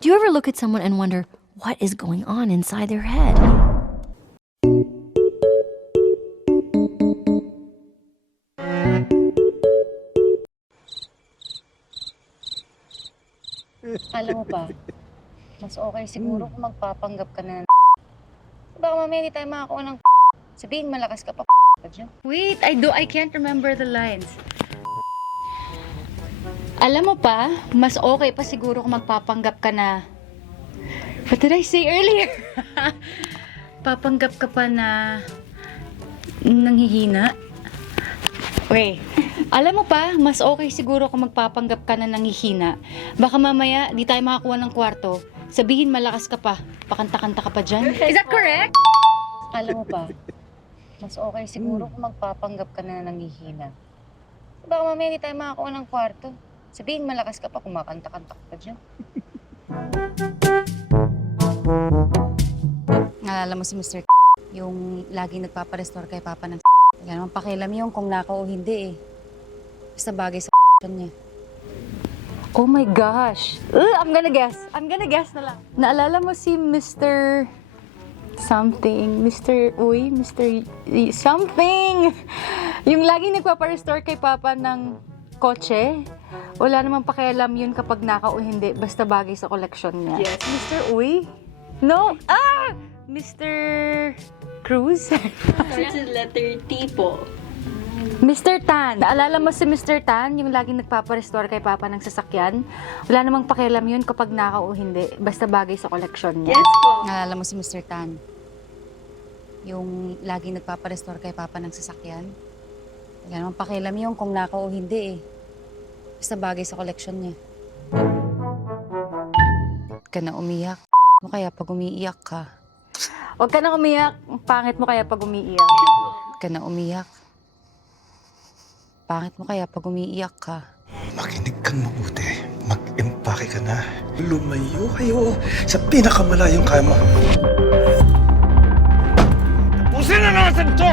Do you ever look at someone and wonder what is going on inside their head? Alam mo ba, mas okay siguro kung magpapanggap ka na. Baka mamaya hindi tayo makakuha ng sabihin malakas ka pa dyan. Wait, I can't remember the lines. Alam mo pa, mas okay pa siguro kung magpapanggap ka na. What did I say earlier? Papanggap ka pa na nanghihina. Okay. Alam mo pa, mas okay siguro kung magpapanggap ka na nanghihina. Baka mamaya, di tayo makakuha ng kwarto. Sabihin malakas ka pa. Pakanta-kanta ka pa dyan. Is that correct? Alam mo ba, mas okay siguro kung magpapanggap ka na nanghihina. Baka mamaya hindi tayo makakuha ng kwarto. Sabihin malakas ka pa, kumakanta-kanta ka pa dyan. Naalala mo si Mr. Yung laging nagpaparestore kay Papa ng Yan naman pakialam yung kung nakaw o hindi eh. Basta bagay sa niya. Oh my gosh. I'm gonna guess. I'm gonna guess na lang. Naalala mo si Mr. Something. Mr. Uy, Mr. Something. Yung laging nagpaparestore kay Papa ng kotse. Wala namang pakialam yun kapag naka o hindi. Basta bagay sa koleksyon niya. Yes. Mr. Uy? No? Mr. Cruz? Starts with letter T po. Mr. Tan. Naalala mo si Mr. Tan? Yung laging nagpaparestore kay Papa ng sasakyan? Wala namang pakialam yun kapag naka o hindi. Basta bagay sa koleksyon niya. Yes po. Naalala mo si Mr. Tan? Yung laging nagpaparestore kay Papa ng sasakyan? Yan naman pakialam yung kung nakaw o hindi eh. Basta bagay sa koleksyon niya. Huwag ka na umiyak. Ano kaya pag umiiyak ka? Huwag ka nang umiyak. Ang pangit mo kaya pag umiiyak. Huwag ka na umiyak. Pangit mo kaya pag umiiyak ka? Makinig kang mabuti. Mag-empake ka na. Lumayo kayo sa pinakamalayong kaya mo. Tapusin na natin to!